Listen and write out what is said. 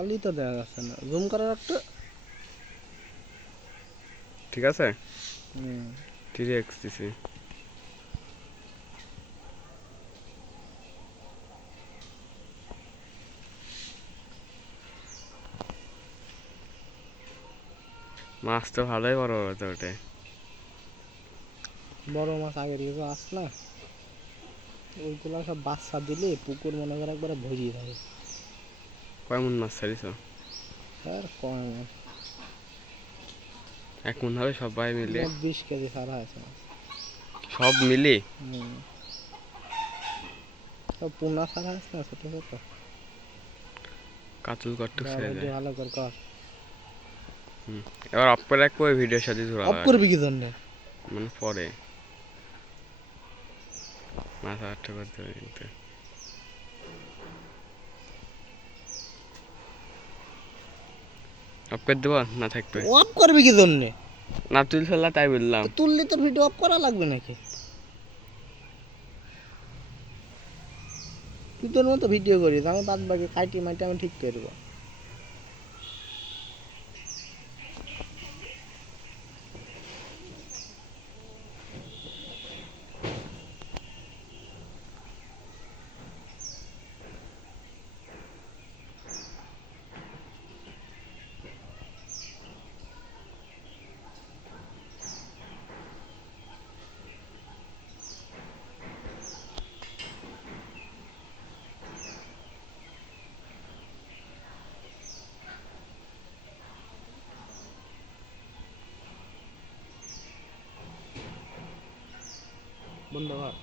কলই তো দেখা যাচ্ছে না, জুম করার একটা। ঠিক আছে, 3x দিছি। মাছ তো ভালোই বড় বড় তো ওঠে। বড় মাছ আগের কিছু আস না, ওইগুলো সব বাচ্চা দিলে পুকুর মনে করে একবারে ভরিয়ে থাকে। কয় মন মাছ ছাড়িস? আর কয় না, 1 মন হবে সবাই মিলে? মোট 20 কেজি ছাড়া আছে মাছ। সব মিলে? সব পোনা ছাড়া আছে না, ছোট ছোট। কাতল কটুক ছেড়ে দে। ভালো করে কর। এবার অফ করে রাখবো, ওই ভিডিওর সাথে জোড়া অফ করবি কি জন্য? মানে পরে মাথা আটটা করতে হবে কিন্তু। অফ করে দেবো না থাকবে? অফ করবি কি জন্য? না তুই ফেললা তাই বললাম। তুললে তোর ভিডিও অফ করা লাগবে নাকি? তুই তোর মতো ভিডিও করিস, আমি বাদ বাকি কাটি মাটি আমি ঠিক করবো। বন্ধ কর।